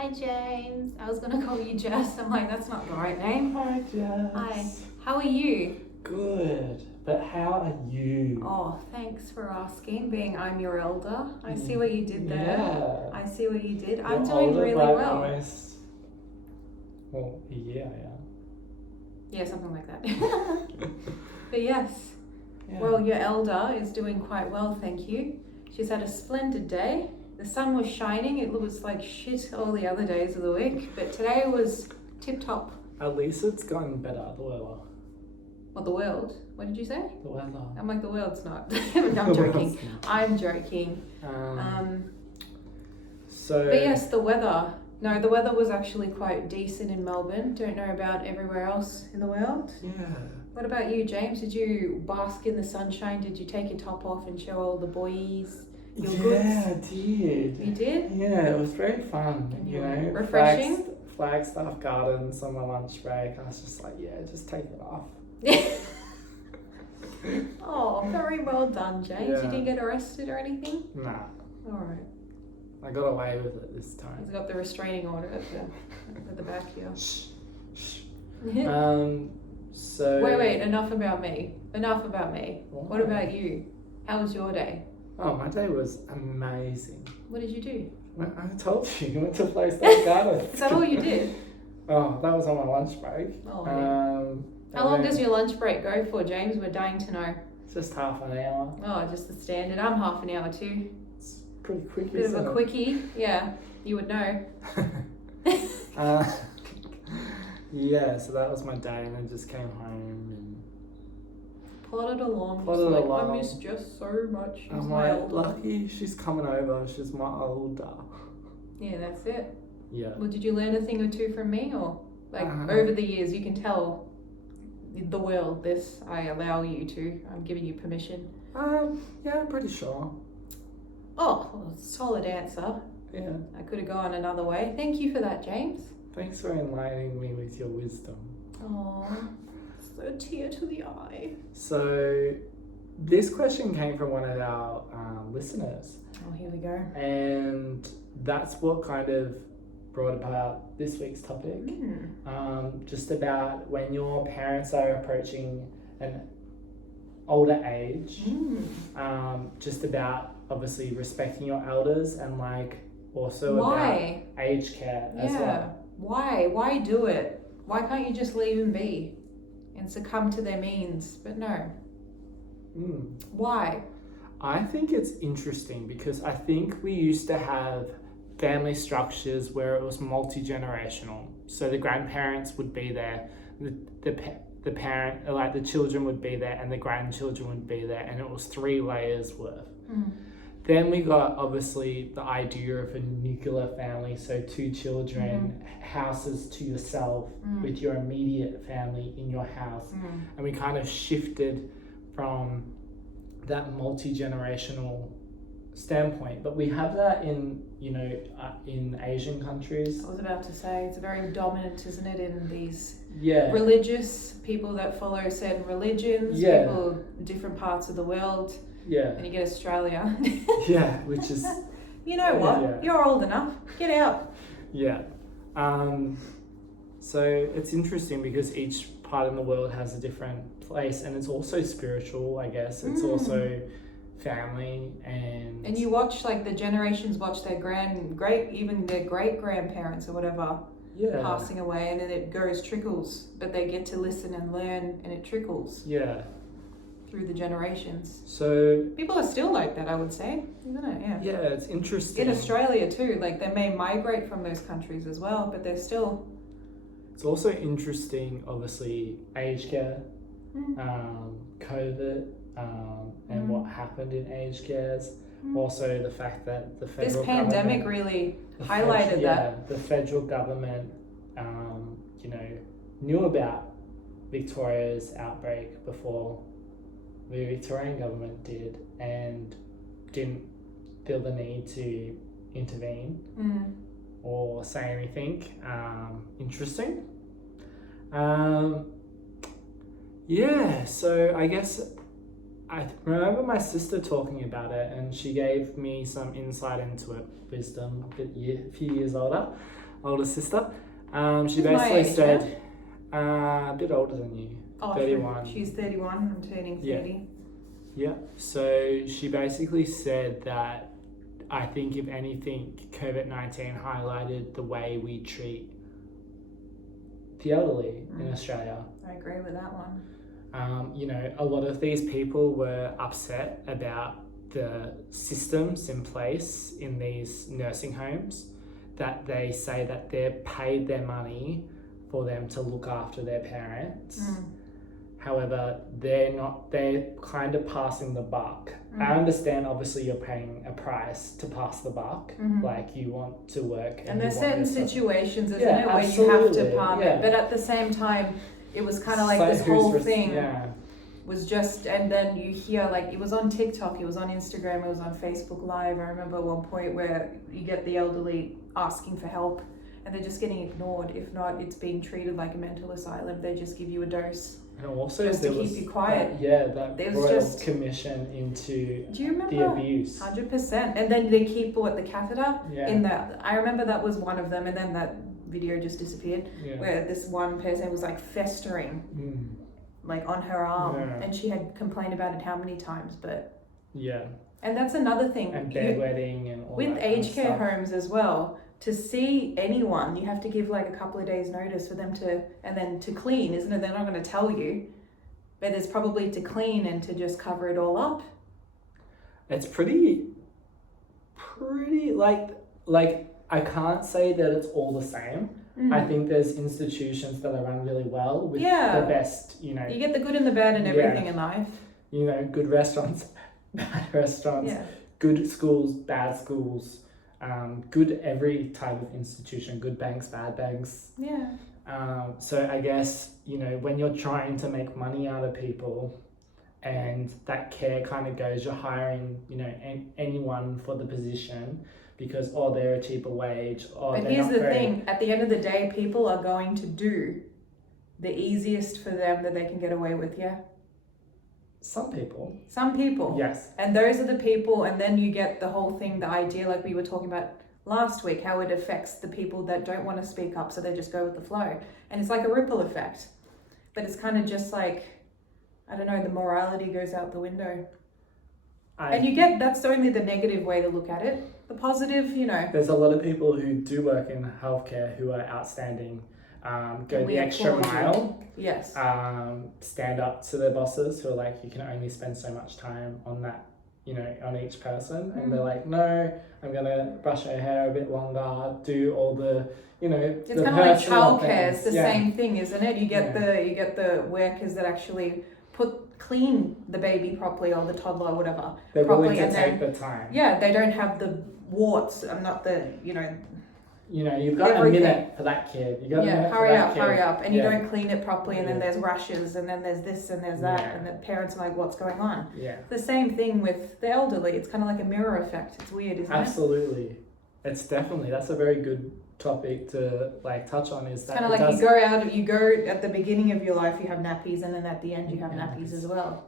Hi, James. I was going to call you Jess. I'm like, that's not the right name. Hi, Jess. Hi. How are you? Good. But how are you? Oh, thanks for asking, being I'm your elder. I see what you did there. Yeah. I see what you did. I'm You're doing older really by well. almost, well, a year, yeah. Yeah, something like that. But yes. Yeah. Well, your elder is doing quite well, thank you. She's had a splendid day. The sun was shining. It was like shit all the other days of the week, but today was tip-top. At least it's gotten better, the weather. What, the world? What did you say? The weather. I'm like, the world's not. I'm joking. I'm joking. So. But yes, the weather. No, the weather was actually quite decent in Melbourne. Don't know about everywhere else in the world. Yeah. What about you, James? Did you bask in the sunshine? Did you take your top off and show all the boys your goods? I did. You did? Yeah, it was very fun. You know, refreshing. Flagstaff Gardens on my lunch break. I was just like, yeah, just take it off. Oh, very well done, James. Yeah. You didn't get arrested or anything? Nah. All right. I got away with it this time. He's got the restraining order at the back here. Shh. So. Wait. Enough about me. What about you? How was your day? Oh, my day was amazing. What did you do? I told you, you went to Flagstaff Gardens. Is that all you did? Oh, that was on my lunch break. Oh, how long does your lunch break go for, James? We're dying to know. Just half an hour. Oh, just the standard. I'm half an hour too. It's pretty quick. Bit of a quickie. Yeah, you would know. Yeah, so that was my day, and I just came home and plodded along. I miss Jess so much. She's I'm my like, older. lucky she's coming over. She's my older. Yeah, that's it. Yeah. Well, did you learn a thing or two from me, or over the years you can tell the world this? I allow you to. I'm giving you permission. Yeah, I'm pretty sure. Oh, well, solid answer. Yeah. I could have gone another way. Thank you for that, James. Thanks for enlightening me with your wisdom. Oh, so tear to the eye. So, this question came from one of our listeners. Oh, here we go. And that's what kind of brought about this week's topic. Just about when your parents are approaching an older age. Just about obviously respecting your elders and like also about age care as well. Why do it? Why can't you just leave them be and succumb to their means? But no. Why? I think it's interesting because I think we used to have family structures where it was multi-generational. So the grandparents would be there, the parent, like the children would be there, and the grandchildren would be there, and it was 3 layers worth. Then we got obviously the idea of a nuclear family, so 2 children, houses to yourself with your immediate family in your house. And we kind of shifted from that multi-generational standpoint, but we have that in in Asian countries. I was about to say it's very dominant, isn't it, in these religious people that follow certain religions, people in different parts of the world. Yeah. And you get Australia. Yeah, which is you know what? Yeah. You're old enough. Get out. Yeah. So it's interesting because each part in the world has a different place, and it's also spiritual, I guess. It's also family and you watch like the generations watch their even their great grandparents or whatever passing away, and then it trickles, but they get to listen and learn, and it trickles through the generations. So people are still like that, I would say, isn't it? Yeah, it's interesting. In Australia too, like they may migrate from those countries as well, but they're still. It's also interesting, obviously, aged care, COVID, and what happened in aged cares. Also, the fact that the federal pandemic really highlighted that. The federal government, knew about Victoria's outbreak before the Victorian government did, and didn't feel the need to intervene or say anything interesting. So I guess I remember my sister talking about it, and she gave me some insight into it, wisdom, a few years older. older sister. She She's my basically age, said, a bit older than you, Oh, 31. She's 31. I'm turning 30. Yeah. So she basically said that I think if anything, COVID-19 highlighted the way we treat the elderly in Australia. I agree with that one. A lot of these people were upset about the systems in place in these nursing homes, that they say that they're paid their money for them to look after their parents. However, they're kind of passing the buck. I understand, obviously, you're paying a price to pass the buck. Like, you want to work. And there's certain situations, isn't Yeah, it, where you have to palm it. But at the same time, it was kind of like this whole thing was just, and then you hear, like, it was on TikTok, it was on Instagram, it was on Facebook Live. I remember one point where you get the elderly asking for help and they're just getting ignored. If not, it's being treated like a mental asylum. They just give you a dose. And also just to keep you quiet. That royal commission into do you remember the abuse. 100%. And then they keep the catheter in the. I remember that was one of them, and then that video just disappeared. Where this one person was like festering, like on her arm, and she had complained about it how many times, but and that's another thing. And bedwetting and all with that aged care stuff. homes as well. To see anyone, you have to give like a couple of days notice for them to, and then to clean, isn't it? They're not going to tell you, but there's probably to clean and to just cover it all up. It's pretty like I can't say that it's all the same. I think there's institutions that are run really well with the best, You get the good and the bad and everything in life. Good restaurants, bad restaurants, good schools, bad schools. Good every type of institution, good banks, bad banks. So I guess, when you're trying to make money out of people and that care kind of goes, you're hiring, anyone for the position because, they're a cheaper wage. But here's the thing, at the end of the day, people are going to do the easiest for them that they can get away with, Some people. Yes. And those are the people, and then you get the whole thing, the idea like we were talking about last week, how it affects the people that don't want to speak up, so they just go with the flow. And it's like a ripple effect. But it's kind of just like, I don't know, the morality goes out the window. And that's only the negative way to look at it. The positive, There's a lot of people who do work in healthcare who are outstanding. Go the extra mile. Yes. Stand up to their bosses who are like, you can only spend so much time on that, on each person. And they're like, no, I'm going to brush her hair a bit longer, do all the, it's kind of like childcare. It's the same thing, isn't it? You get the workers that actually clean the baby properly or the toddler or whatever. They're willing to take the time. Yeah, they don't have the warts. I'm not the, you've got a minute for that kid. You got a minute hurry up. And you don't clean it properly, and then there's rashes, and then there's this and there's that, and the parents are like, what's going on? The same thing with the elderly. It's kind of like a mirror effect. It's weird, isn't it? Absolutely. It's definitely, that's a very good topic to touch on. Is it's kind of like you go at the beginning of your life, you have nappies, and then at the end you have nappies as well.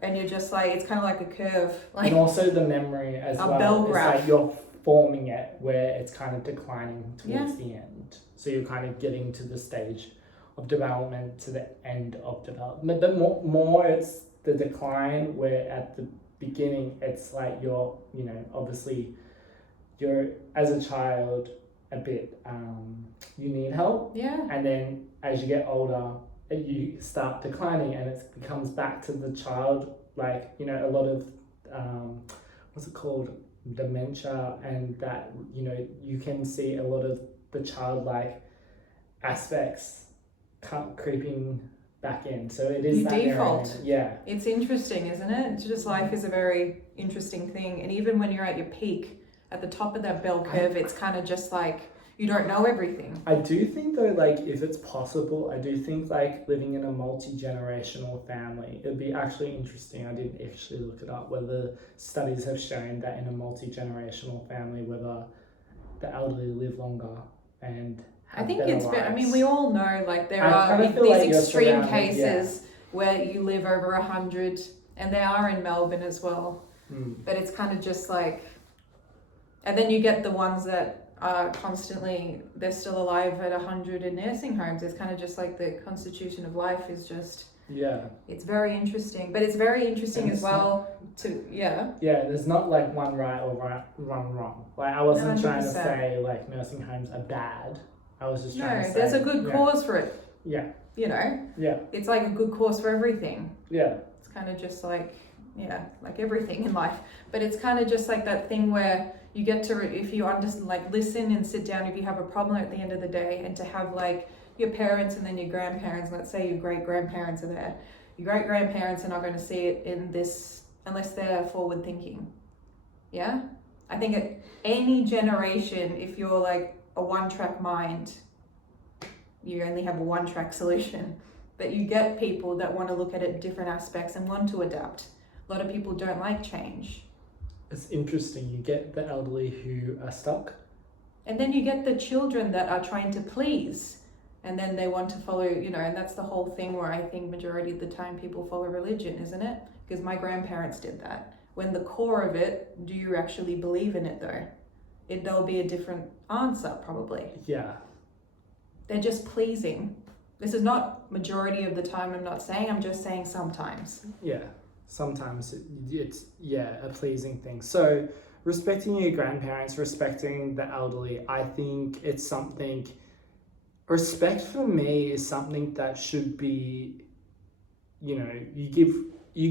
And you're just like, it's kind of like a curve. And also the memory as well. A bell graph. It's like you're forming it where it's kind of declining towards the end. So you're kind of getting to the stage of development to the end of development. But more it's the decline, where at the beginning it's like you're, obviously you're, as a child, a bit, you need help. And then as you get older, you start declining, and it becomes back to the child, a lot of, what's it called? Dementia, and that you can see a lot of the childlike aspects creeping back in. So it is that default. It's interesting, isn't it? It's just life is a very interesting thing, and even when you're at your peak, at the top of that bell curve, it's kind of just like you don't know everything. I do think though, if it's possible, I do think living in a multi-generational family, it'd be actually interesting. I didn't actually look it up, whether studies have shown that in a multi-generational family, whether the elderly live longer and have better lives. we all know there are these extreme cases where you live over 100, and they are in Melbourne as well. But it's kind of just and then you get the ones that constantly, they're still alive at 100 in nursing homes. It's kind of just like the constitution of life is just, it's very interesting. But it's very interesting as well there's not like one right or one wrong. Like, I wasn't 100%. trying to say like nursing homes are bad. I was just trying to say there's a good cause for it. You know, it's like a good cause for everything. It's kind of just like like everything in life. But it's kind of just like that thing where you get to, if you understand, like, listen and sit down if you have a problem at the end of the day, and to have like your parents and then your grandparents, let's say your great grandparents are there, your great grandparents are not going to see it in this unless they're forward thinking. I think at any generation, if you're like a one-track mind, you only have a one-track solution. But you get people that want to look at it different aspects and want to adapt. A lot of people don't like change. It's interesting. You get the elderly who are stuck. And then you get the children that are trying to please. And then they want to follow, and that's the whole thing where I think majority of the time people follow religion, isn't it? Because my grandparents did that. When the core of it, do you actually believe in it though? There'll be a different answer probably. They're just pleasing. This is not majority of the time, I'm not saying, I'm just saying sometimes. Sometimes it's a pleasing thing. So respecting your grandparents, respecting the elderly, I think it's something, respect for me is something that should be, you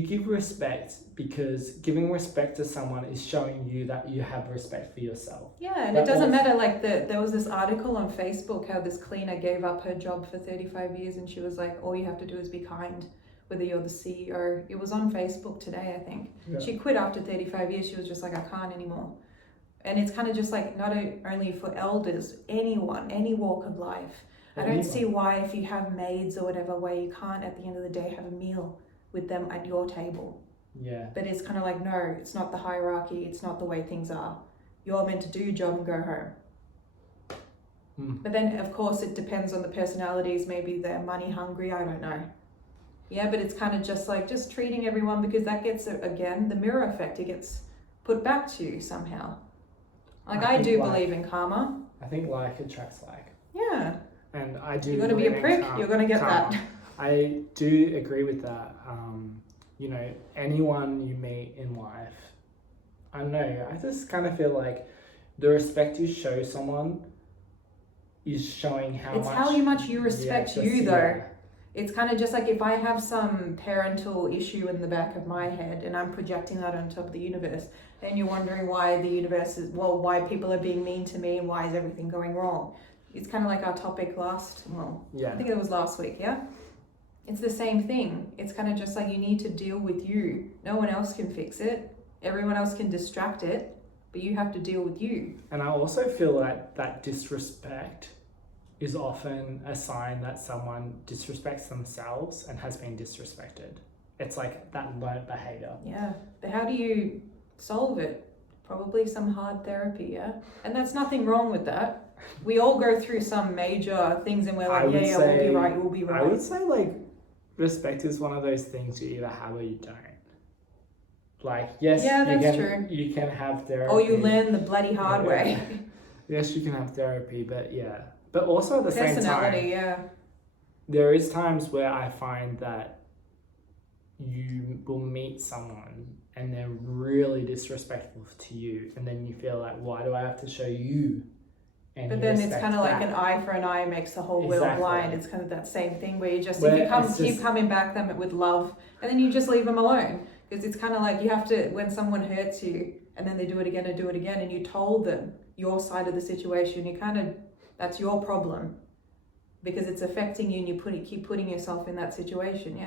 give respect, because giving respect to someone is showing you that you have respect for yourself. And it doesn't matter, like there was this article on Facebook how this cleaner gave up her job for 35 years and she was like, all you have to do is be kind, whether you're the CEO. It was on Facebook today, I think. She quit after 35 years. She was just like, I can't anymore. And it's kind of just like, not only for elders, anyone, any walk of life. I don't see why, if you have maids or whatever, why you can't at the end of the day have a meal with them at your table. But it's kind of like, no, it's not the hierarchy. It's not the way things are. You're meant to do your job and go home. But then, of course, it depends on the personalities. Maybe they're money hungry. I don't know. But it's kind of just like, just treating everyone, because that gets, again, the mirror effect. It gets put back to you somehow. Like, I do believe in karma. I think like attracts like. And I do. You're going to be a prick, you're going to get karma. That. I do agree with that. Anyone you meet in life, I don't know, I just kind of feel like the respect you show someone is showing how much you respect you though. It's kind of just like, if I have some parental issue in the back of my head and I'm projecting that on top of the universe, then you're wondering why the universe is, why people are being mean to me and why is everything going wrong. It's kind of like our topic I think it was last week, It's the same thing. It's kind of just like, you need to deal with you. No one else can fix it. Everyone else can distract it, but you have to deal with you. And I also feel like that disrespect is often a sign that someone disrespects themselves and has been disrespected. It's like that learned behavior. But how do you solve it? Probably some hard therapy, And that's nothing wrong with that. We all go through some major things and we're like, we'll be right, we'll be right. I would say like, respect is one of those things you either have or you don't. Like, yes, true. You can have therapy. Or you learn the bloody hard way. Yes, you can have therapy, but also at the same time, there is times where I find that you will meet someone and they're really disrespectful to you, and then you feel like, why do I have to show you? But then it's kind of like an eye for an eye makes the whole world blind. It's kind of that same thing where you just, keep coming back them with love, and then you just leave them alone. Because it's kind of like, you have to, when someone hurts you and then they do it again and you told them your side of the situation, you kind of, that's your problem, because it's affecting you and you keep putting yourself in that situation.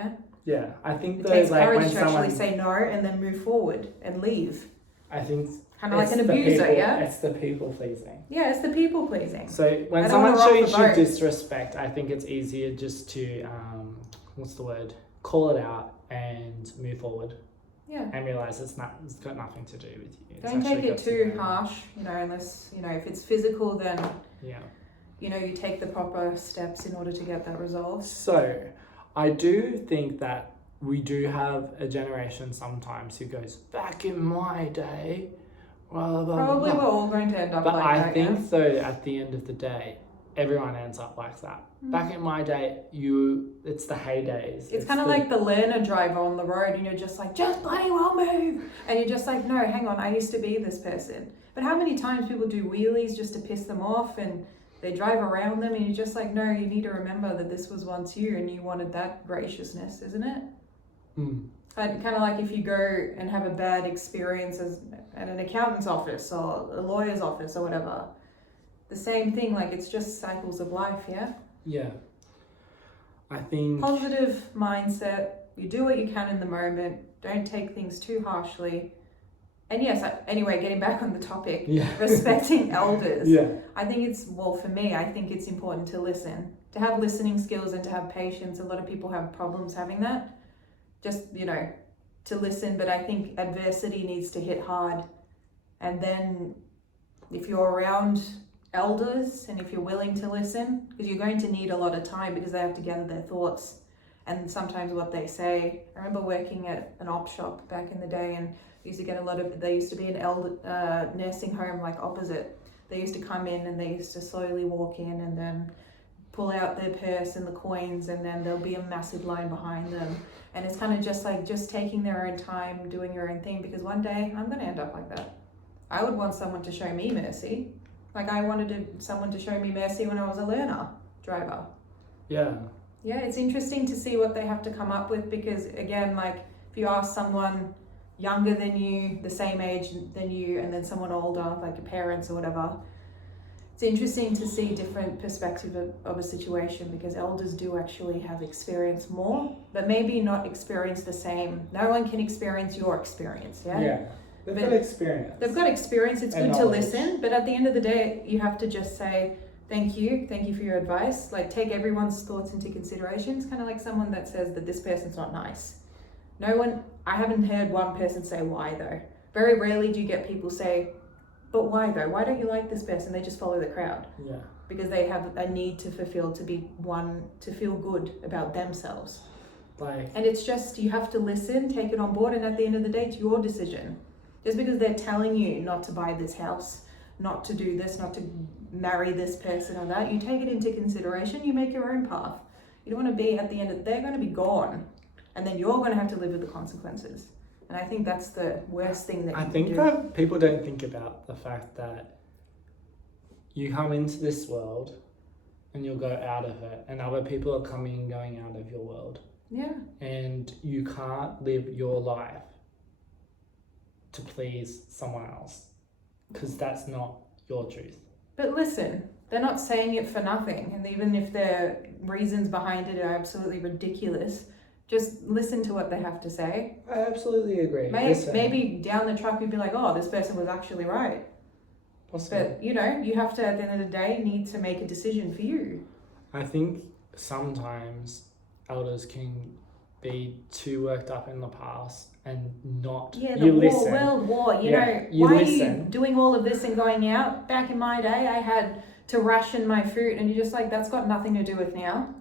I think it takes courage to actually say no and then move forward and leave. I think kind of like an abuser. It's the people pleasing. It's the people pleasing. So when someone shows you disrespect, I think it's easier just to call it out and move forward. And realize it's got nothing to do with you. Don't take it too harsh, unless, if it's physical, then, you take the proper steps in order to get that resolved. So I do think that we do have a generation sometimes who goes, back in my day, Well, Probably we're all going to end up but like I that. think though, at the end of the day, everyone ends up like that. Back in my day, it's the heydays. It's kind of like the learner driver on the road, and you're just like, just bloody well move, and you're just like, no, hang on, I used to be this person. But how many times people do wheelies just to piss them off, and they drive around them, and you're just like, no, you need to remember that this was once you, and you wanted that graciousness, isn't it? Kind of like if you go and have a bad experience at an accountant's office or a lawyer's office or whatever. The same thing, like it's just cycles of life, yeah? Yeah. I think... Positive mindset, you do what you can in the moment, don't take things too harshly. And yes, anyway, getting back on the topic, respecting elders. Yeah. I think for me, I think it's important to listen. To have listening skills and to have patience. A lot of people have problems having that. Just, to listen, but I think adversity needs to hit hard. And then if you're around elders and if you're willing to listen, because you're going to need a lot of time because they have to gather their thoughts and sometimes what they say. I remember working at an op shop back in the day, and used to get there used to be an nursing home like opposite. They used to come in and they used to slowly walk in and then pull out their purse and the coins, and then there'll be a massive line behind them. And it's kind of just like just taking their own time, doing your own thing, because one day I'm going to end up like that. I would want someone to show me mercy. Like I wanted someone to show me mercy when I was a learner driver. Yeah. Yeah, it's interesting to see what they have to come up with, because again, like if you ask someone younger than you, the same age than you, and then someone older, like your parents or whatever, it's interesting to see different perspective of a situation, because elders do actually have experience more, but maybe not experience the same. No one can experience your experience, yeah? Yeah, they've got experience. They've got experience, it's good to listen, but at the end of the day, you have to just say, thank you for your advice. Like take everyone's thoughts into consideration. It's kind of like someone that says that this person's not nice. I haven't heard one person say why though. Very rarely do you get people say, but why though? Why don't you like this person? They just follow the crowd. Yeah. Because they have a need to fulfill, to feel good about themselves. And it's just, you have to listen, take it on board, and at the end of the day, it's your decision. Just because they're telling you not to buy this house, not to do this, not to marry this person or that, you take it into consideration, you make your own path. You don't want to be at the end of, they're going to be gone, and then you're going to have to live with the consequences. And I think that's the worst thing that you can do. I think that people don't think about the fact that you come into this world and you'll go out of it, and other people are coming and going out of your world. Yeah. And you can't live your life to please someone else, because that's not your truth. But listen, they're not saying it for nothing, and even if their reasons behind it are absolutely ridiculous, just listen to what they have to say. I absolutely agree. Maybe down the track you'd be like, oh, this person was actually right. Possibly. But, you have to, at the end of the day, need to make a decision for you. I think sometimes elders can be too worked up in the past and not... Yeah, the world war, why are you doing all of this and going out? Back in my day, I had to ration my food, and you're just like, that's got nothing to do with now.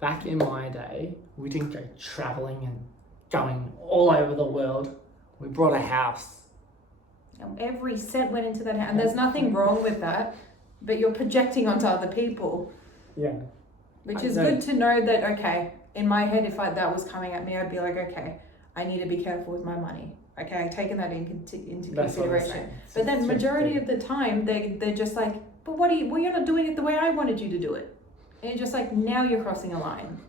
Back in my day, we didn't go travelling and going all over the world. We brought a house. And every cent went into that house. And there's nothing wrong with that, but you're projecting onto other people. Yeah. Which is good to know that, okay, in my head, if that was coming at me, I'd be like, okay, I need to be careful with my money. Okay, I've taken that into consideration. But then majority of the time, they're just like, but you're not doing it the way I wanted you to do it. And you're just like, now you're crossing a line.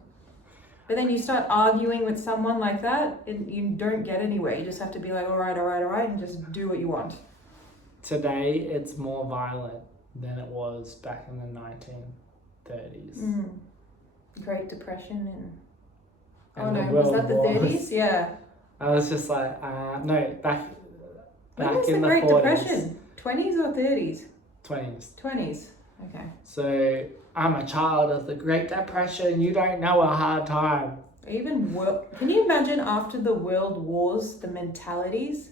But then you start arguing with someone like that, and you don't get anywhere. You just have to be like, all right, and just do what you want. Today, it's more violent than it was back in the 1930s. Great Depression was that the 30s? Yeah. I was just like, no, back in the 40s. Great Depression? 20s or 30s? 20s. 20s, okay. So, I'm a child of the Great Depression, you don't know a hard time. Can you imagine after the world wars, the mentalities?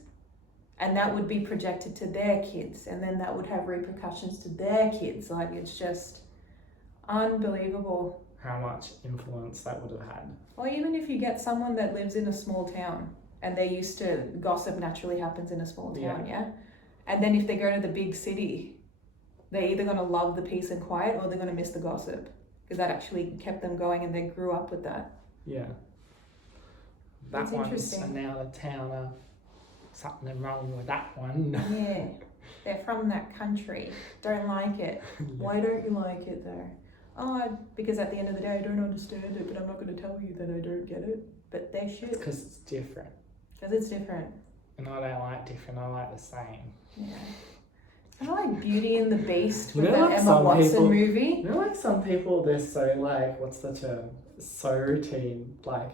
And that would be projected to their kids, and then that would have repercussions to their kids. Like, it's just unbelievable. How much influence that would have had. Or even if you get someone that lives in a small town, and they're used to gossip naturally happens in a small town, yeah? And then if they go to the big city, they're either going to love the peace and quiet or they're going to miss the gossip, because that actually kept them going and they grew up with that. Yeah. That one's an out of towner. Something wrong with that one. Yeah. They're from that country. Don't like it. Yeah. Why don't you like it though? Oh, because at the end of the day, I don't understand it, but I'm not going to tell you that I don't get it. But they should. Because it's different. Because it's different. And I don't like different, I like the same. Yeah. I like Beauty and the Beast with you know, that like Emma Watson movie. You know, like some people, they're so like, what's the term? So routine. Like,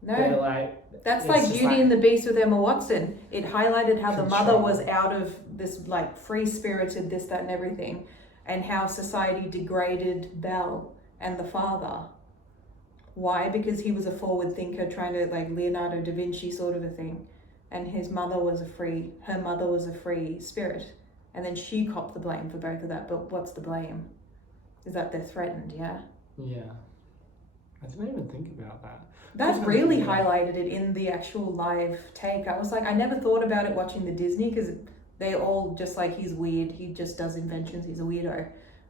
no, they're like... That's like Beauty and the Beast with Emma Watson. It highlighted how control. The mother was out of this like free-spirited this, that and everything. And how society degraded Belle and the father. Why? Because he was a forward thinker trying to like Leonardo da Vinci sort of a thing. And her mother was a free spirit. And then she copped the blame for both of that. But what's the blame? Is that they're threatened, yeah? Yeah. I didn't even think about that. That really highlighted it in the actual live take. I was like, I never thought about it watching the Disney because they all just like, he's weird, he just does inventions, he's a weirdo.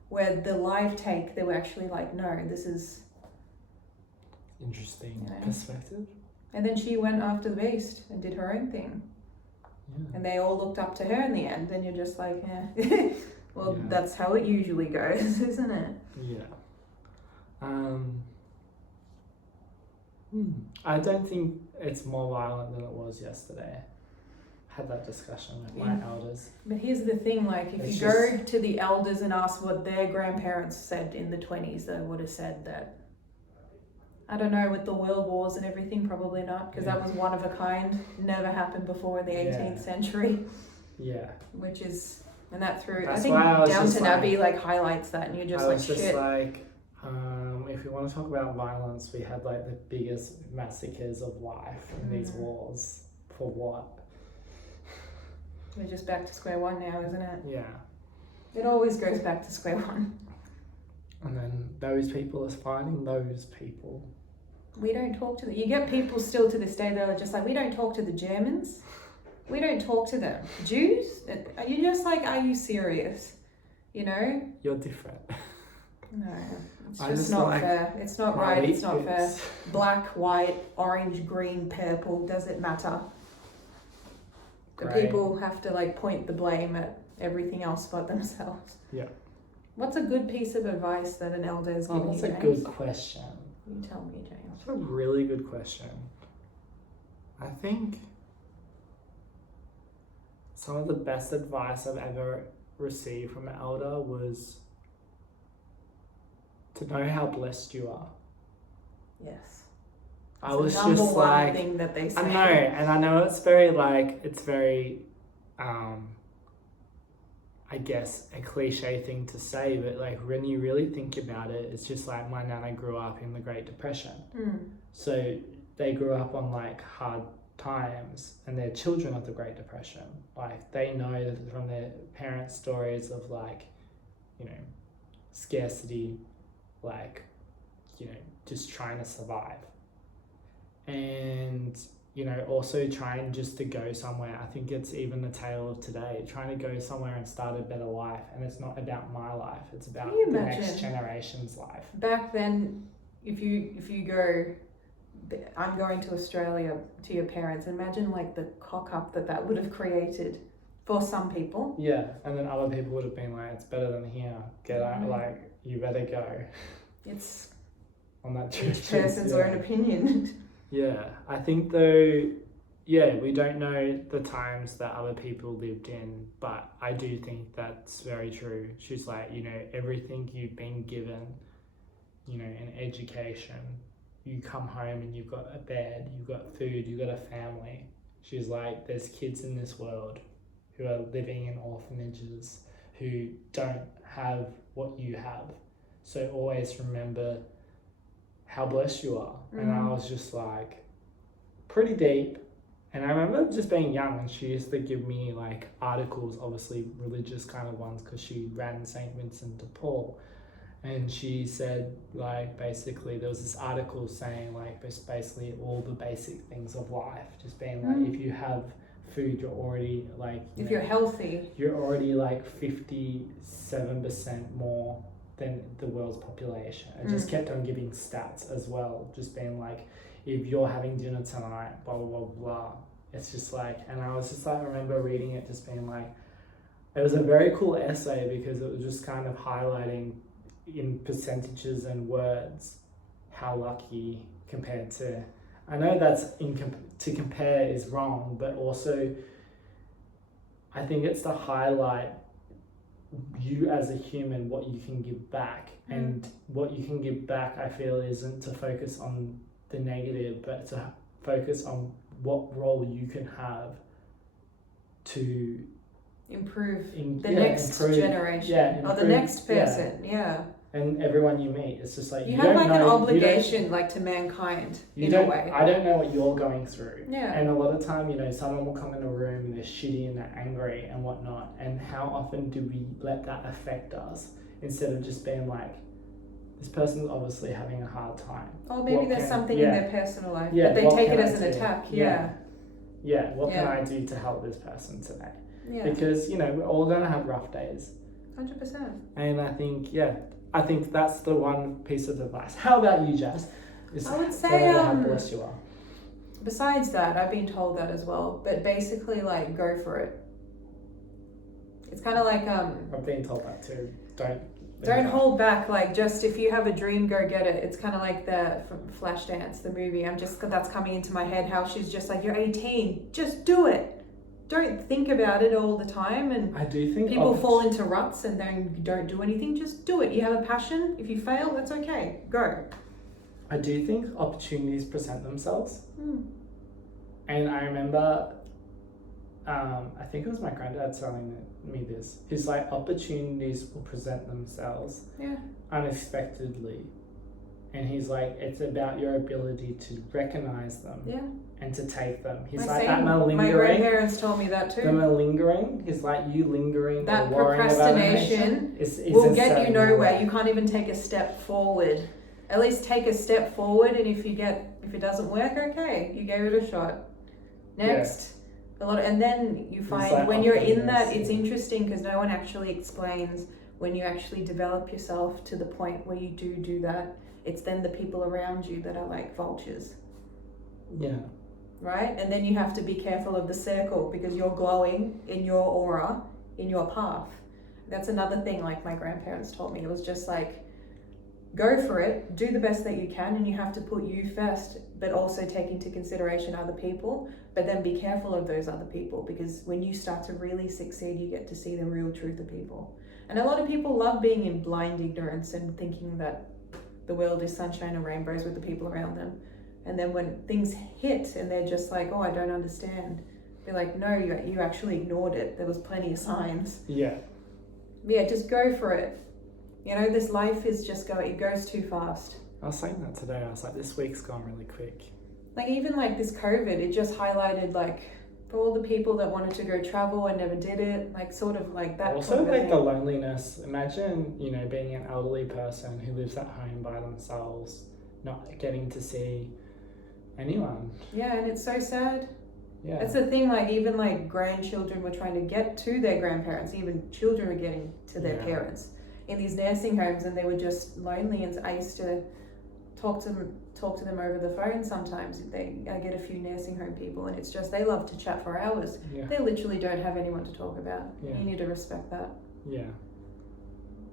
Where the live take, they were actually like, no, this is... Interesting perspective. And then she went after the Beast and did her own thing. Yeah. And they all looked up to her in the end, and you're just like, yeah. Well, that's how it usually goes, isn't it? Yeah. I don't think it's more violent than it was yesterday. Had that discussion with my elders. But here's the thing, like if you go to the elders and ask what their grandparents said in the 20s, they would have said that, I don't know, with the world wars and everything, probably not, because that was one of a kind, never happened before in the 18th century. Yeah. Which is, and that through, That's I think Downton Abbey like highlights that, and you're just like, shit. If you want to talk about violence, we had like the biggest massacres of life in these wars. For what? We're just back to square one now, isn't it? Yeah. It always goes back to square one. And then those people is fighting those people. We don't talk to them. You get people still to this day that are just like, we don't talk to the Germans. We don't talk to them. Jews? Are you just like, are you serious? You know? You're different. No, it's just not fair. It's not right, it's not fair. Black, white, orange, green, purple, does it matter? The people have to like point the blame at everything else but themselves. Yeah. What's a good piece of advice that an elder is giving you, James? That's a good question. You tell me, James. That's a really good question. I think some of the best advice I've ever received from an elder was to know how blessed you are. Yes. I was just like, thing that they say. I know, and I know it's very I guess a cliche thing to say, but like when you really think about it, it's just like my nana grew up in the Great Depression. So they grew up on like hard times, and they're children of the Great Depression. Like they know from their parents' stories of like, you know, scarcity, like, you know, just trying to survive. And, you know, also trying just to go somewhere. I think it's even the tale of today, trying to go somewhere and start a better life. And it's not about my life, it's about the next generation's life. Back then, if you go, I'm going to Australia to your parents, imagine like the cock up that would have created for some people. Yeah, and then other people would have been like, it's better than here, get out, like, you better go. It's on that each person's own opinion. Yeah, I think though, we don't know the times that other people lived in, but I do think that's very true. She's like, you know, everything you've been given, you know, an education, you come home and you've got a bed, you've got food, you've got a family. She's like, there's kids in this world who are living in orphanages who don't have what you have. So always remember how blessed you are. And I was just like, pretty deep. And I remember just being young, and she used to give me like articles, obviously religious kind of ones, because she ran St. Vincent de Paul. And she said, like, basically there was this article saying like basically all the basic things of life, just being like, if you have food, you're already like... If you're healthy. You're already like 57% more than the world's population. It just kept on giving stats as well, just being like, if you're having dinner tonight, blah, blah, blah, blah. It's just like, and I was just like, I remember reading it just being like, it was a very cool essay because it was just kind of highlighting in percentages and words how lucky compared to, I know that's to compare is wrong, but also I think it's to highlight you as a human, what you can give back. And what you can give back, I feel, isn't to focus on the negative, but to focus on what role you can have to improve the next generation or the next person. And everyone you meet, it's just like you have like an obligation like to mankind in a way. I don't know what you're going through. Yeah. And a lot of time, someone will come in a room and they're shitty and they're angry and whatnot. And how often do we let that affect us instead of just being like, this person's obviously having a hard time. Or maybe there's something in their personal life, but they take it as an attack. What can I do to help this person today? Yeah. Because, we're all going to have rough days. 100%. And I think that's the one piece of advice. How about you, Jazz? I would say, how blessed you are. Besides that, I've been told that as well. But basically, like, go for it. It's kind of like... I've been told that too. Don't hold back. Like, just if you have a dream, go get it. It's kind of like the Flashdance, the movie. That's coming into my head. How she's just like, you're 18, just do it. Don't think about it all the time. And I do think people fall into ruts and then don't do anything. Just do it. You have a passion. If you fail, that's okay. Go. I do think opportunities present themselves. And I remember, I think it was my granddad telling me this. He's like, opportunities will present themselves unexpectedly. And he's like, it's about your ability to recognize them and to take them. He's that malingering. My grandparents told me that too. The malingering is like you lingering that or worrying about procrastination will get you nowhere. You can't even take a step forward. At least take a step forward, and if it doesn't work, okay, you gave it a shot. Next. And then you find like when you're in that, it's interesting because no one actually explains when you actually develop yourself to the point where you do that. It's then the people around you that are like vultures. Yeah. Right? And then you have to be careful of the circle because you're glowing in your aura, in your path. That's another thing like my grandparents told me. It was just like, go for it, do the best that you can, and you have to put you first, but also take into consideration other people, but then be careful of those other people because when you start to really succeed, you get to see the real truth of people. And a lot of people love being in blind ignorance and thinking that the world is sunshine and rainbows with the people around them. And then when things hit and they're just like, oh, I don't understand. Be like, no, you actually ignored it. There was plenty of signs. Yeah. Yeah, just go for it. This life is just it goes too fast. I was saying that today. I was like, this week's gone really quick. Like even like this COVID, it just highlighted like for all the people that wanted to go travel and never did it, like sort of like that. Also like the loneliness. Imagine, being an elderly person who lives at home by themselves, not getting to see anyone. Yeah, and it's so sad. Yeah. That's the thing, like even like grandchildren were trying to get to their grandparents, even children were getting to their parents in these nursing homes, and they were just lonely. And I used to talk to them over the phone sometimes. I get a few nursing home people, and it's just they love to chat for hours. They literally don't have anyone to talk about. You need to respect that.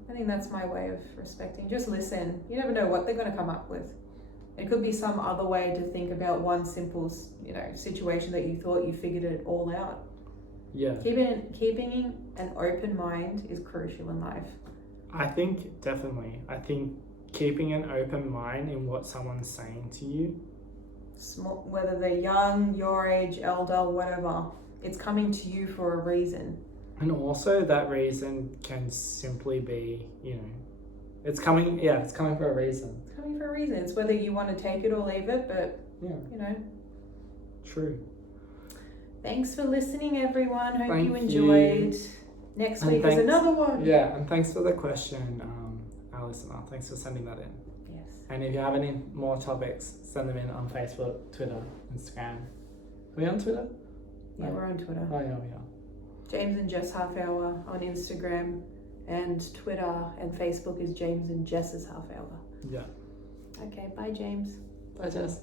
I think that's my way of respecting. Just listen. You never know what they're going to come up with. It could be some other way to think about one simple situation that you thought you figured it all out. Keeping an open mind is crucial in life. I think definitely. I think keeping an open mind in what someone's saying to you. Whether they're young, your age, elder, whatever, it's coming to you for a reason. And also that reason can simply be, it's coming for a reason. It's coming for a reason. It's whether you want to take it or leave it, but, True. Thanks for listening, everyone. Hope you enjoyed. Next week is another one. Yeah, and thanks for the question, our listener. Thanks for sending that in. Yes. And if you have any more topics, send them in on Facebook, Twitter, Instagram. Are we on Twitter? Yeah, we're on Twitter. Oh, yeah, yeah. James and Jess Half Hour on Instagram, and Twitter and Facebook is James and Jess's Half Hour. Yeah. Okay, bye James. Bye Jess.